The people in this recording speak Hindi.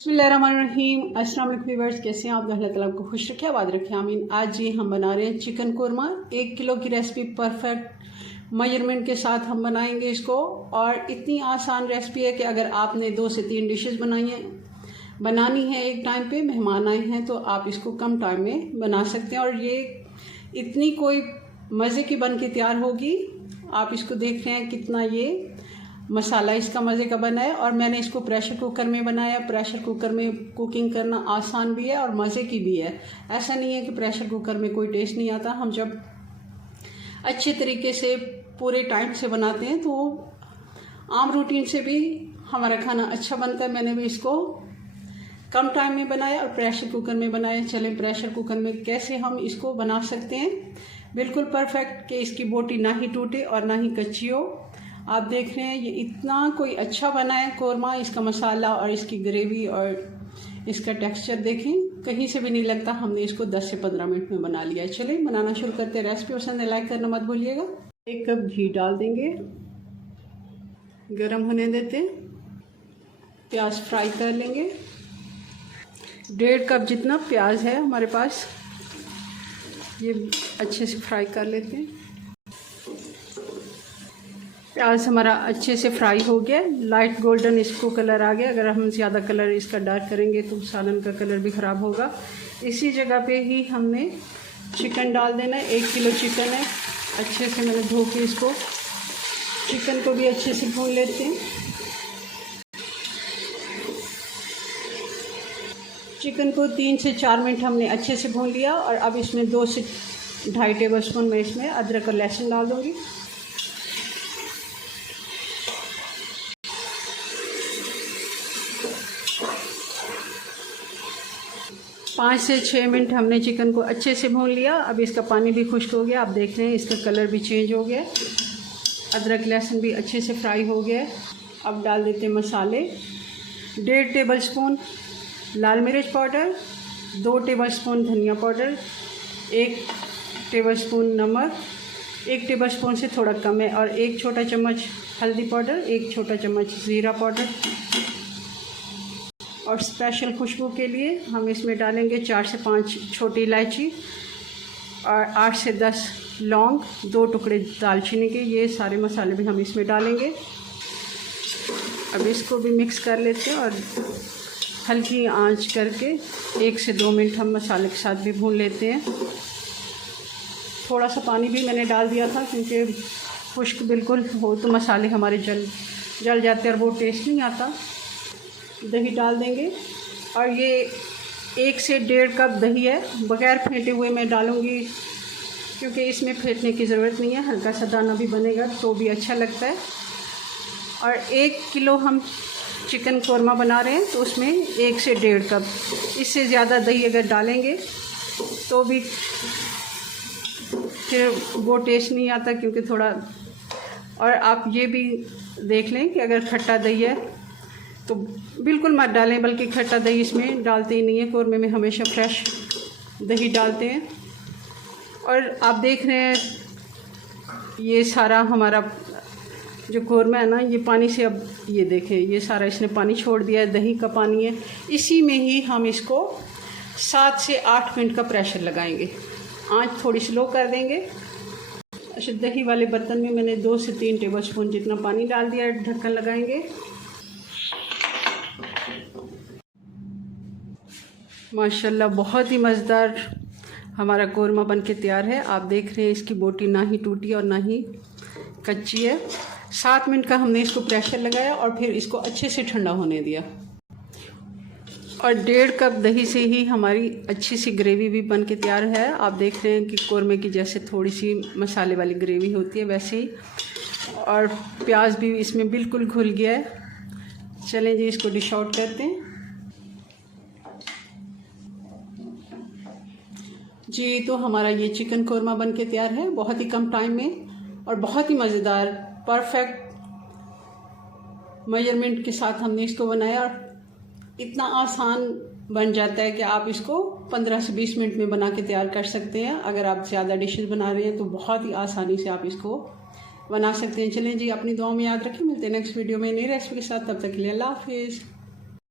बिस्मिल्लाहिर्रहमानिर्रहीम। अस्सलाम वालेकुम व्यूअर्स, कैसे हैं आप? अल्लाह ताला आपको खुश रखे, आबाद रखे, आमीन। आज ये हम बना रहे हैं चिकन कोरमा। 1 किलो की रेसिपी परफेक्ट मेजरमेंट के साथ हम बनाएंगे इसको। और इतनी आसान रेसिपी है कि अगर आपने 2 से 3 डिशेस बनानी है एक टाइम पे, मेहमान आए हैं, तो आप इसको कम टाइम में बना सकते हैं। और ये इतनी कोई मज़े की बन के तैयार होगी। आप इसको देख रहे हैं कितना ये मसाला इसका मज़े का बना है। और मैंने इसको प्रेशर कुकर में बनाया। प्रेशर कुकर में कुकिंग करना आसान भी है और मज़े की भी है। ऐसा नहीं है कि प्रेशर कुकर में कोई टेस्ट नहीं आता। हम जब अच्छे तरीके से पूरे टाइम से बनाते हैं तो आम रूटीन से भी हमारा खाना अच्छा बनता है। मैंने भी इसको कम टाइम में बनाया और प्रेशर कुकर में बनाया। चलें प्रेशर कुकर में कैसे हम इसको बना सकते हैं बिल्कुल परफेक्ट, कि इसकी बोटी ना ही टूटे और ना ही कच्ची हो। आप देख रहे हैं ये इतना कोई अच्छा बना है कोरमा। इसका मसाला और इसकी ग्रेवी और इसका टेक्सचर देखें, कहीं से भी नहीं लगता हमने इसको 10 से 15 मिनट में बना लिया है। चलिए बनाना शुरू करते हैं। रेसिपी पसंद है लाइक करना मत भूलिएगा। 1 कप घी डाल देंगे, गरम होने देते। प्याज फ्राई कर लेंगे। 1.5 कप जितना प्याज है हमारे पास, ये अच्छे से फ्राई कर लेते हैं। प्याज हमारा अच्छे से फ्राई हो गया, लाइट गोल्डन इसको कलर आ गया। अगर हम ज़्यादा कलर इसका डार्क करेंगे तो सालन का कलर भी ख़राब होगा। इसी जगह पे ही हमने चिकन डाल देना है। 1 किलो चिकन है, अच्छे से मैंने धो के इसको चिकन को भी अच्छे से भून लेते हैं। चिकन को 3 से 4 मिनट हमने अच्छे से भून लिया। और अब इसमें 2 से 2.5 टेबल स्पून मैं इसमें अदरक और लहसुन डाल दूँगी। 5 से 6 मिनट हमने चिकन को अच्छे से भून लिया। अब इसका पानी भी खुश्क हो गया। आप देख रहे हैं इसका कलर भी चेंज हो गया। अदरक लहसुन भी अच्छे से फ्राई हो गया। अब डाल देते हैं मसाले। 1.5 टेबल स्पून लाल मिर्च पाउडर, 2 टेबल स्पून धनिया पाउडर, 1 टेबल स्पून नमक, 1 टेबल स्पून से थोड़ा कम है, और 1 छोटा चम्मच हल्दी पाउडर, 1 छोटा चम्मच ज़ीरा पाउडर। और स्पेशल खुशबू के लिए हम इसमें डालेंगे 4 से 5 छोटी इलायची और 8 से 10 लौंग, 2 टुकड़े दालचीनी के। ये सारे मसाले भी हम इसमें डालेंगे। अब इसको भी मिक्स कर लेते हैं और हल्की आंच करके 1 से 2 मिनट हम मसाले के साथ भी भून लेते हैं। थोड़ा सा पानी भी मैंने डाल दिया था, क्योंकि खुश्क बिल्कुल हो तो मसाले हमारे जल जाते हैं और वो टेस्ट नहीं आता। दही डाल देंगे। और ये 1 से 1.5 कप दही है, बगैर फेंटे हुए मैं डालूँगी, क्योंकि इसमें फेंटने की ज़रूरत नहीं है। हल्का सा दाना भी बनेगा तो भी अच्छा लगता है। और 1 किलो हम चिकन कोरमा बना रहे हैं तो उसमें 1 से 1.5 कप, इससे ज़्यादा दही अगर डालेंगे तो भी फिर वो टेस्ट नहीं आता, क्योंकि थोड़ा। और आप ये भी देख लें कि अगर खट्टा दही है तो बिल्कुल मत डालें, बल्कि खट्टा दही इसमें डालते ही नहीं है। कोरमे में हमेशा फ्रेश दही डालते हैं। और आप देख रहे हैं ये सारा हमारा जो कोरमा है ना, ये पानी से, अब ये देखें ये सारा इसने पानी छोड़ दिया है, दही का पानी है। इसी में ही हम इसको 7 से 8 मिनट का प्रेशर लगाएंगे। आँच थोड़ी स्लो कर देंगे। अच्छा, दही वाले बर्तन में मैंने 2 से 3 टेबल स्पून जितना पानी डाल दिया। ढक्कन लगाएंगे। माशाल्लाह बहुत ही मज़ेदार हमारा कोरमा बन के तैयार है। आप देख रहे हैं इसकी बोटी ना ही टूटी और ना ही कच्ची है। 7 मिनट का हमने इसको प्रेशर लगाया और फिर इसको अच्छे से ठंडा होने दिया। और 1.5 कप दही से ही हमारी अच्छी सी ग्रेवी भी बन के तैयार है। आप देख रहे हैं कि कोरमे की जैसे थोड़ी सी मसाले वाली ग्रेवी होती है वैसे ही। और प्याज भी इसमें बिल्कुल घुल गया है। चलें जी इसको डिश आउट करते हैं। जी, तो हमारा ये चिकन कोरमा बन के तैयार है, बहुत ही कम टाइम में और बहुत ही मज़ेदार परफेक्ट मेजरमेंट के साथ हमने इसको बनाया। और इतना आसान बन जाता है कि आप इसको 15 से 20 मिनट में बना के तैयार कर सकते हैं। अगर आप ज़्यादा डिशेस बना रहे हैं तो बहुत ही आसानी से आप इसको बना सकते हैं। चलें जी, अपनी दुआ में याद रखें। मिलते हैं नेक्स्ट वीडियो में नई रेसिपी के साथ। तब तक के लिए अल्लाह हाफिज़।